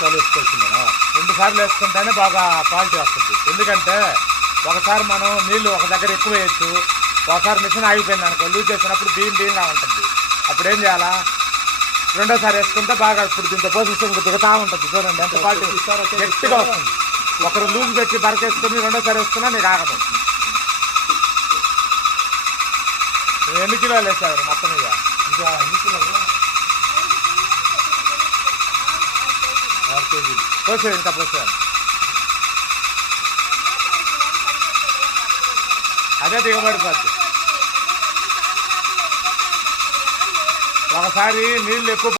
సార్లు వేసుకోవాల్సిందేనా? 2 సార్లు వేసుకుంటేనే బాగా క్వాలిటీ వస్తుంది. ఎందుకంటే ఒకసారి మనం నీళ్లు ఒక దగ్గర ఎక్కువ వేయచ్చు, ఒకసారి మిషన్ ఆగిపోయింది అనుకో, లూజ్ చేసినప్పుడు బియ్యంగా ఉంటుంది. అప్పుడు ఏం చేయాలా, రెండోసారి వేసుకుంటే బాగా ఇప్పుడు దీంతో పోషిస్తే ఇంక దిగుతా ఉంటుంది. చూడండి ఎంత క్వాలిటీ గట్టిగా వస్తుంది. ఒకరు లూజ్ పెట్టి బరకేసుకుని రెండోసారి వేసుకున్నా నీకు ఆగదు. ఎన్ని కిలోలు వేసారు మొత్తం? ఇక ఇంకా ఎన్ని కిలోలు? 6 కేజీలు పోసేది, ఇంకా పోసేది. అదే దిగబడిపోద్ది. ఒకసారి నీళ్ళు ఎక్కువ